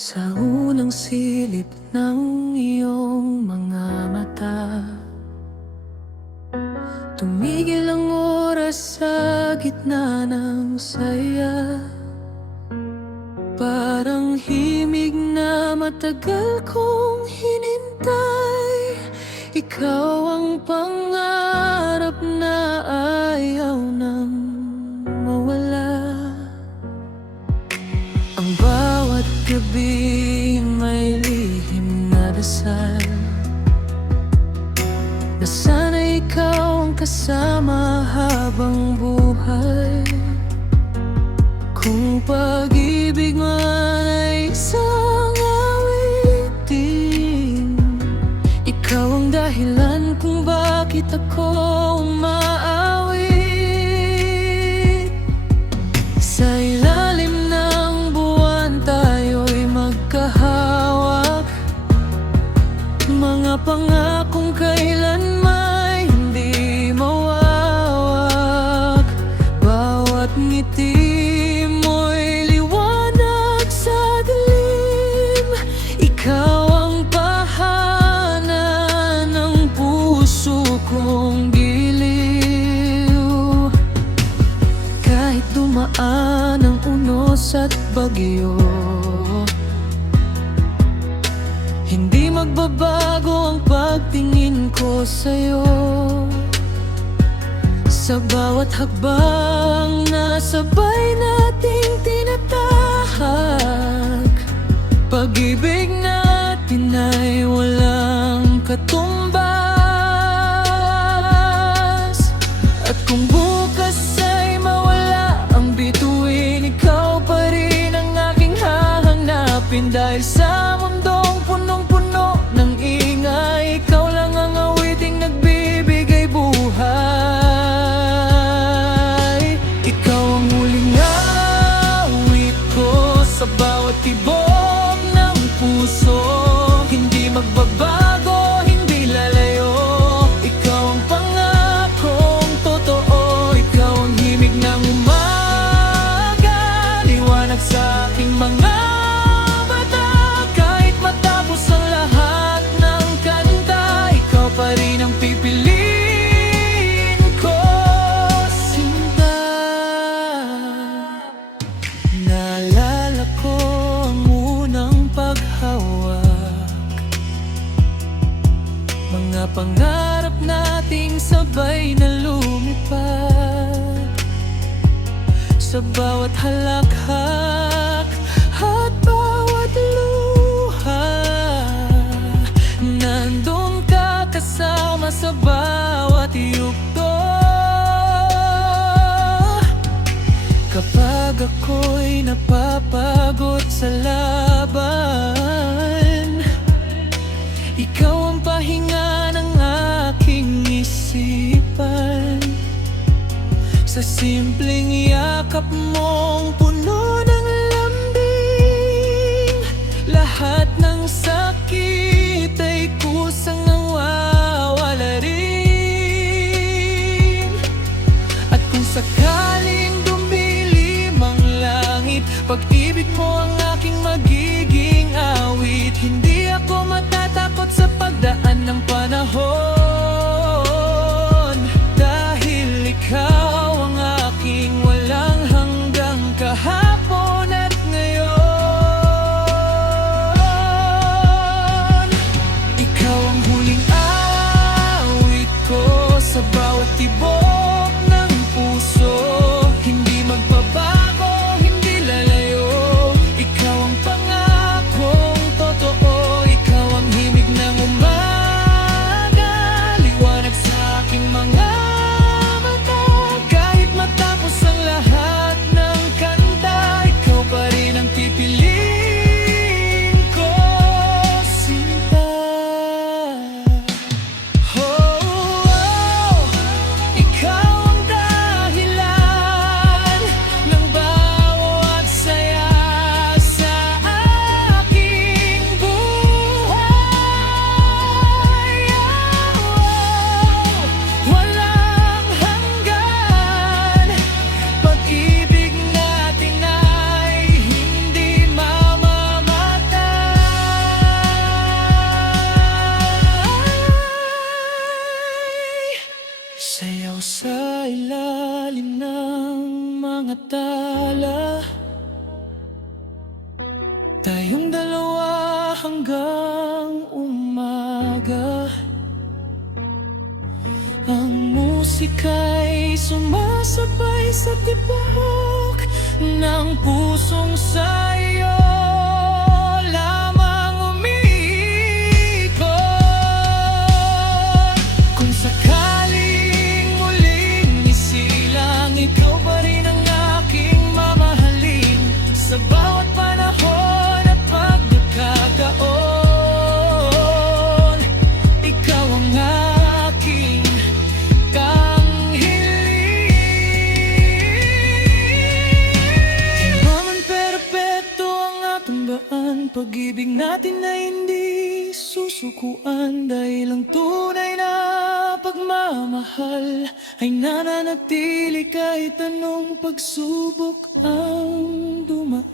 Sa unang silip ng iyong mga mata, tumigil ang oras sa gitna ng saya. Parang himig na matagal kong hinintay. Ikaw ang pangarap na ayaw nang mawala. Ang bawat gabi may lihim na dasal, na sana ikaw ang kasama habang buhay. Kung pag-ibig man ay isang awitin, ikaw ang dahilan kung bakit ako umaawit. Sa ilalim ng buwan tayo'y magkahawak, mga pangakong kailanman hindi mawawak. Bawat ngiti kong giliw. Kahit dumaan ang unos at bagyo, hindi magbabago ang pagtingin ko sa'yo. Sa bawat hakbang na sabay nating tinatahak, pag-ibig natin ay walang katumbas. Kung bukas ay mawala ang bituin, ikaw pa rin ang aking hahanapin. Dahil sa mundong punong-puno ng ingay, ikaw lang ang awiting nagbibigay buhay. Ikaw ang huling awit ko sa bawat tibok ng puso. Hindi magbabago, hindi lalayo. Ikaw ang sa aking mga mata. Kahit matapos ang lahat ng kanta, ikaw pa rin ang pipiliin ko, sinta. Naalala ko ang unang paghawak, mga pangarap nating sabay na lumipad. Sa bawat halakhak at bawat luha, nandun ka kasama sa bawat yugto. Kapag ako'y napapagod sa laban, ikaw ang pahinga ng aking isipan. Sa simpleng yakap mong puno ng lambing, lahat ng sakit ay kusang nawawala rin. At kung sakaling dumilim ang langit, pag-ibig mo ang aking magiging awit. Hindi ako matatakot sa pagdaan ng panahon, dahil ikaw walang hanggang tayong dalawa hanggang umaga. Ang musika'y sumasabay sa tibok ng pusong sa'yo lamang umiikot. Kung sakaling muling isilang, ikaw pa rin ang aking mamahalin sa bawat panahon at pagkakataon. Ikaw ang aking tanghiling. Di man perpekto ang ating daan, pag-ibig natin ay hindi susukuan, dahil ang tunay na pagmamahal ay nananatili kahit anong pagsubok ang dumaan.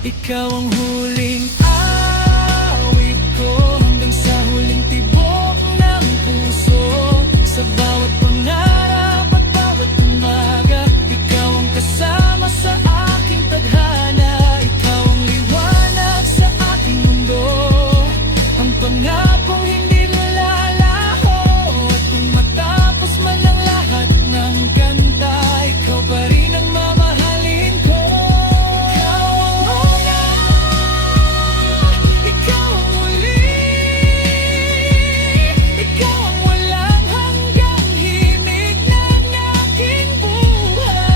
Ikaw ang huling awit ko hanggang sa huling tibok ng puso. Sa bawat pangarap at bawat umaga, ikaw ang kasama sa aking tadhana. Ikaw ang liwanag sa aking mundo, ang pangakong hindi nalalaho. At kung matapos man ang lahat ng ganda, ikaw pa rin ang mamahalin ko. Ikaw ang una, ikaw ang muli, ikaw ang walang hanggang himig ng aking buhay.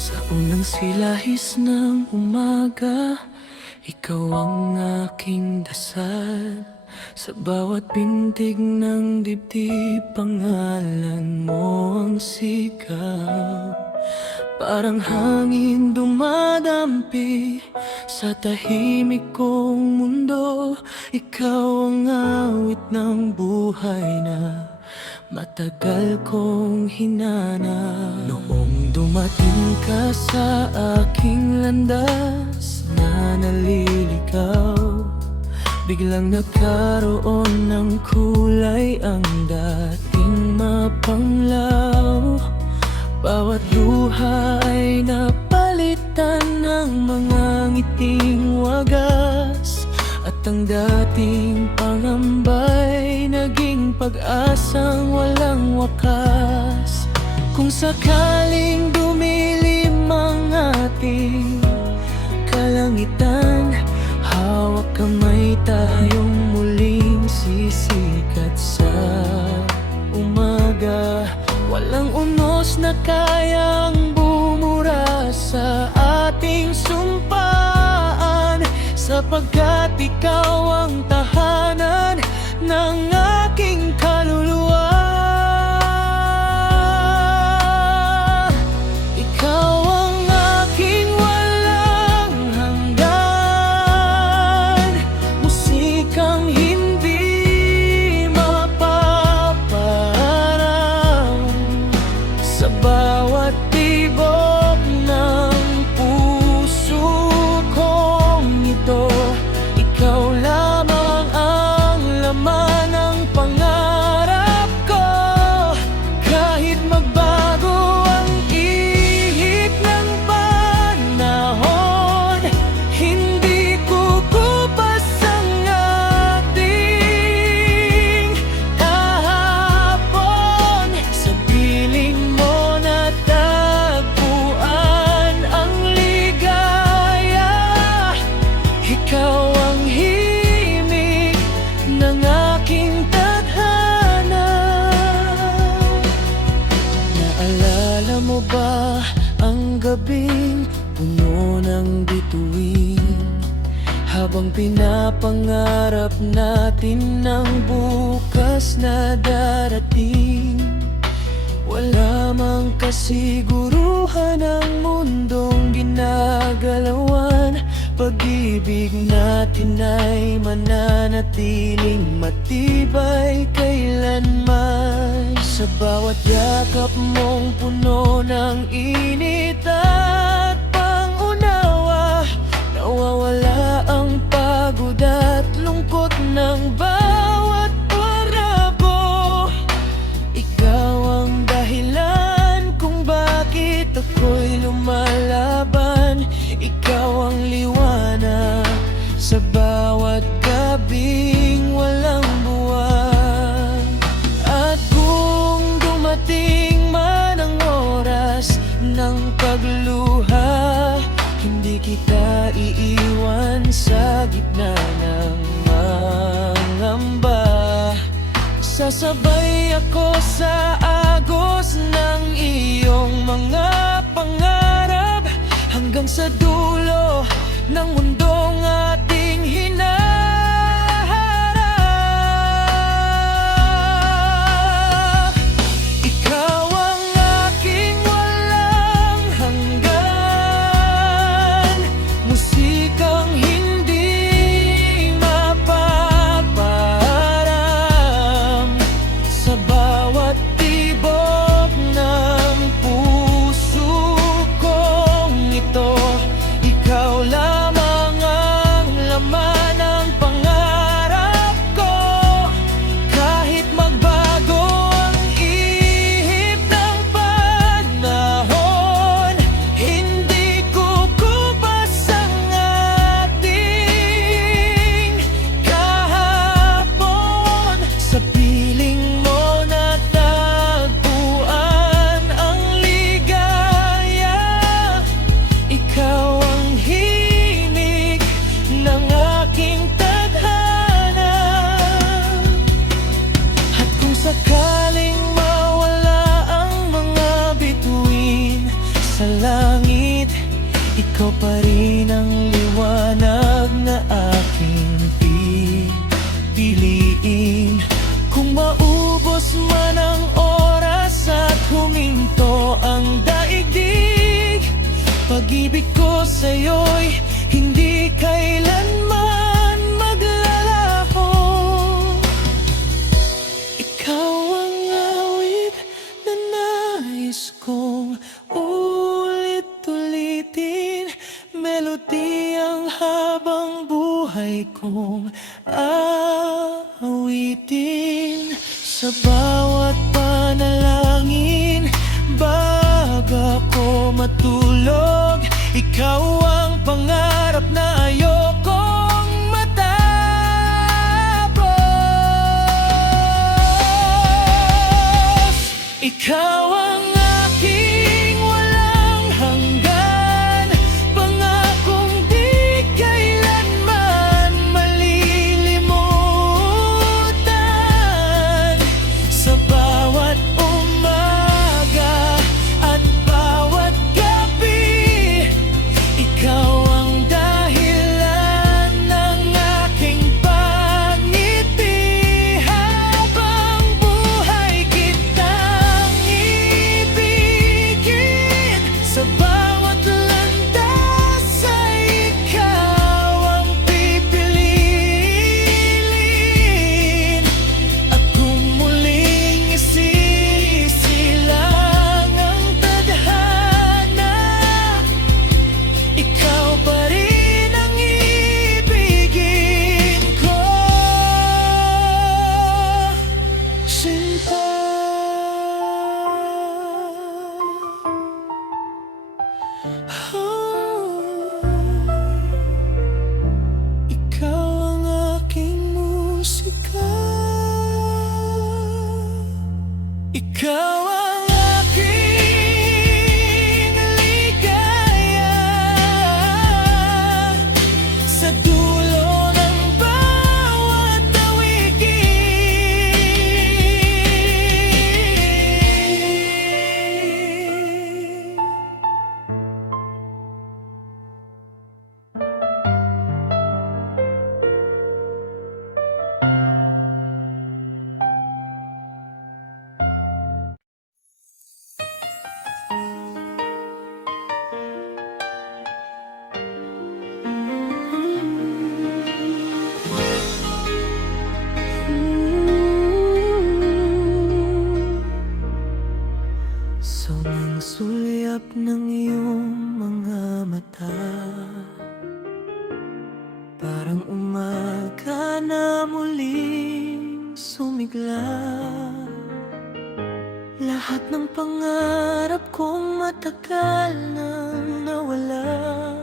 Sa unang silahis ng umaga, ikaw ang aking dasal. Sa bawat pintig ng dibdib, pangalan mo ang sigaw. Parang hangin dumadampi sa tahimik kong mundo. Ikaw ang awit ng buhay na matagal kong hinanap. Noong dumating ka sa aking landas na naliligaw, biglang nagkaroon ng kulay ang dating mapanglaw. Bawat luha ay napalitan ng mga ngiting wagas, at ang dating pangambay naging pag-asang walang wakas. Kung sakaling dumilim ang ating kalangitan, hawak kamay tayong muling sisikat sa umaga. Walang unos na kayang bumura sa ating sumpaan, sapagkat ikaw ang tahanan ng aking kaluluwa. Ikaw ang aking walang hanggan, musikang hindi mapaparang. Sa bawat tibok ng puso kong ito, ikaw lamang ang laman ng pangarap ko. Kahit magbago ang ihip ng panahon, hindi kukupas ang ating kahapon. Sa piling mo natagpuan ang ligaya. Ikaw ang himig ng aking tadhana. Naalala mo ba ang gabing puno ng bituin? Habang pinapangarap natin ng bukas na darating, wala mang kasiguruhan ang mundong ginagalawan. Pag-ibig natin ay mananatiling matibay kailanman. Sa bawat yakap mong puno ng init at pangunawa, nawawala ang pagod at lungkot ng bawat parabo. Ikaw ang dahilan kung bakit ako'y lumalaban. Ikaw ang liwanag sa bawat gabing walang buwan. At kung dumating man ang oras ng pagluha, hindi kita iiwan sa gitna ng mangamba. Sasabay ako sa agos ng iyong mga pangarap, hanggang sa dulo ng mundong ating hinaharap. Ikaw ang aking walang hanggan, musikang hindi mapaparam. Sa bawat tibok ng puso kong ito, ikaw lamang ang laman ng pangarap ko. Kahit magbago ang ihip ng panahon, hindi kukupas ang ating kahapon. Sa piling mo natagpuan ang ligaya. Ikaw ang himig ng aking tadhana. At kung sakaling mawala ang mga bituin sa langit, ikaw pa rin ang liwanag na aking pipiliin. Kung maubos man ang oras at huminto ang daigdig, pag-ibig ko sa'yo'y hindi kailanman maglalaho. Ikaw ang awit na nais kong ulit-ulitin, melodiyang habang buhay kong awitin. Sa bawat panalangin bago ako matulog, ikaw ang pangarap na ayokong matapos. Ikaw ang aking walang hanggan, pangakong di kailanman malilimutan. Sa bawat umaga at bawat gabi, ikaw ang dahilan ng aking pangiti. Habang buhay kitang na muling sumigla. Lahat ng pangarap kong matagal nang nawala,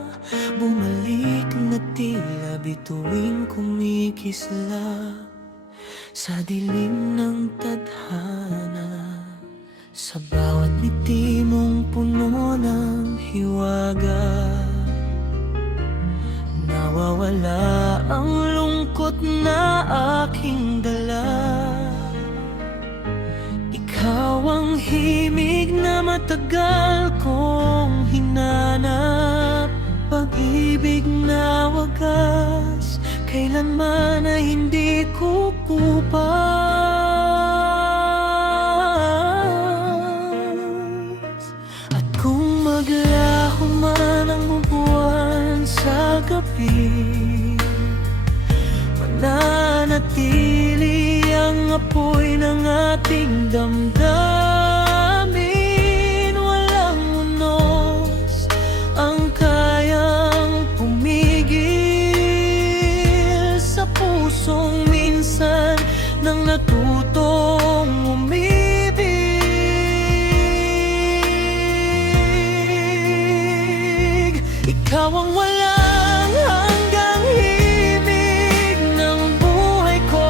bumalik na tila bituing kumikislap sa dilim ng tadhana. Sa bawat ngiti mong puno ng hiwaga, nawawala ang lungkot na aking dala. Ikaw ang himig na matagal kong hinanap, pag-ibig na wagas, kailanman ay hindi kukupas. At kung maglaho man ang buwan sa gabi, mananatili ang apoy ng ating damdamin. Walang unos ang kayang pumigil sa pusong minsan nang natutong umibig. Ikaw ang walang hanggang himig ng buhay ko.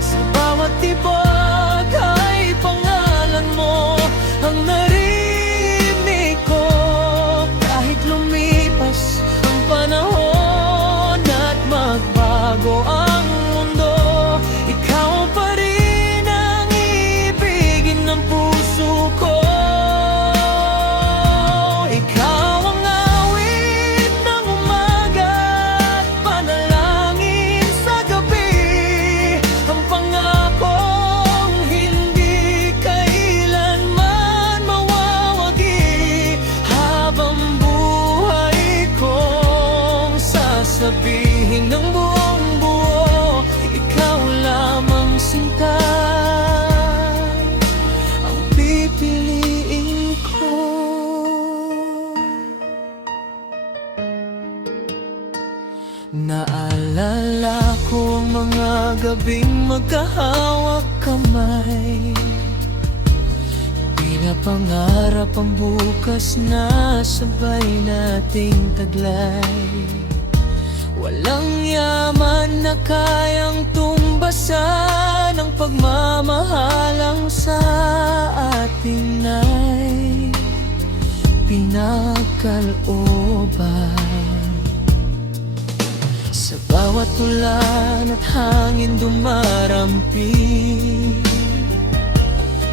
Sa bawat tibok ay pangalan mo ang narinig ko. Kahit lumipas ang panahon at magbago ang mundo, ikaw pa rin ang ibigin ng puso ko. Ikaw ang awit ng umaga at panalangin sa gabi, ang pangakong hindi kailanman mawawagi. Habang buhay kong sasabihin ng buong buo, ikaw lamang sinta ang pipiliin ko. Naalala ko ang mga gabing magkahawak kamay, pinapangarap ang bukas na sabay nating taglay. Walang yaman na kayang tumbasan ang pagmamahalang sa ating nay pinagkalooban. Sa bawat ulan at hangin dumarampi,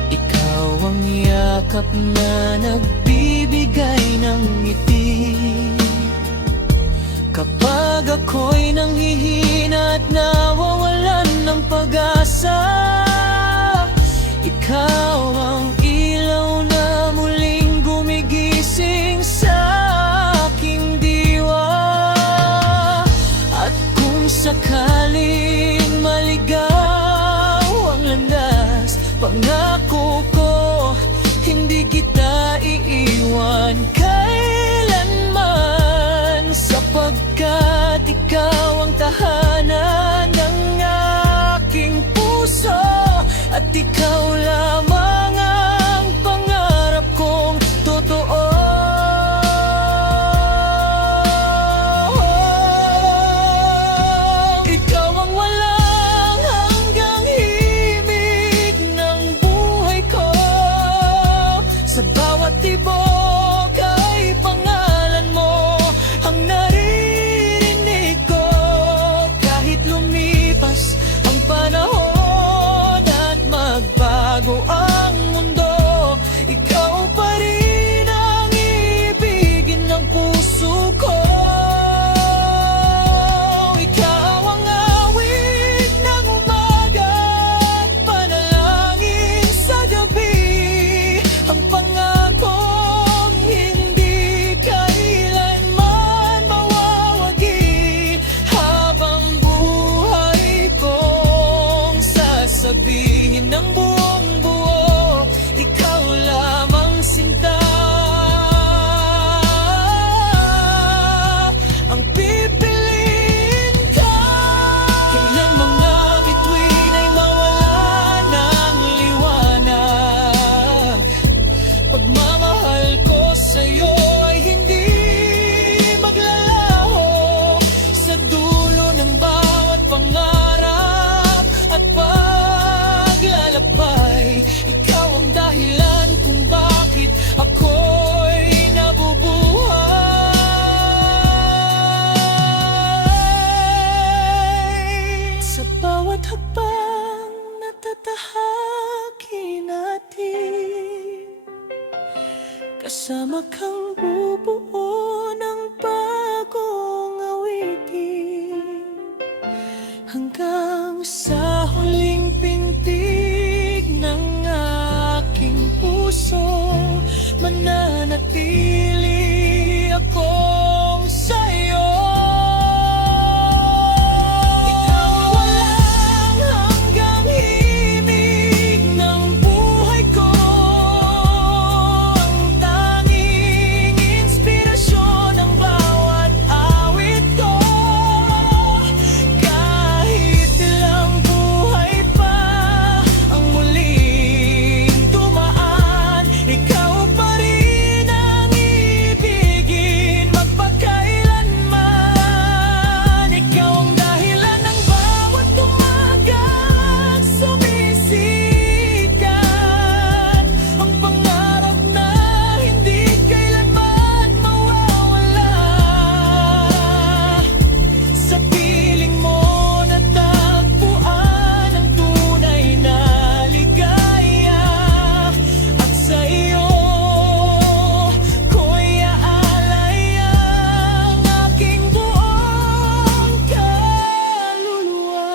ikaw ang yakap na nagbibigay ng ngiti. Kapag ako'y nanghihina at nawawalan ng pag-asa, ikaw ang ilaw na muling gumigising sa aking diwa. At kung sakaling maligaw ang landas, pangako ko hindi kita iiwan kailanman, sapagkat ikaw ang tahanan ng aking puso at ikaw lamang ang pangarap kong totoo. Ikaw ang walang hanggang himig ng buhay ko. Sa bawat tibok Kasama kang bubuo ng bagong awitin, hanggang sa huling pintig ng aking puso, mananatili akong sa'yo. Ikaw ang walang hanggang himig ng buhay ko, ang tanging inspirasyon ng bawat awit ko. Kahit ilang buhay pa ang muling dumaan, ikaw pa rin ang ibigin magpakailanman. Ikaw ang dahilan ng bawat umagang sumisikat, ang pangarap na hindi kailanman mawawala. Sa piling mo natagpuan ang tunay na ligaya, at sa iyo ko'y aalay ang aking buong kaluluwa.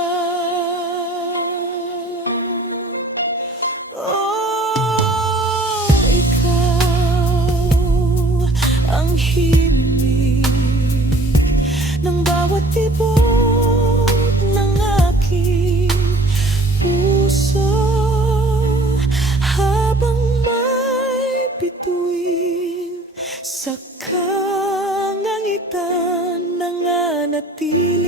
Oh, ikaw ang himig ng bawat tibok ng aking puso, habang may bituin sa kangangitan nanganatili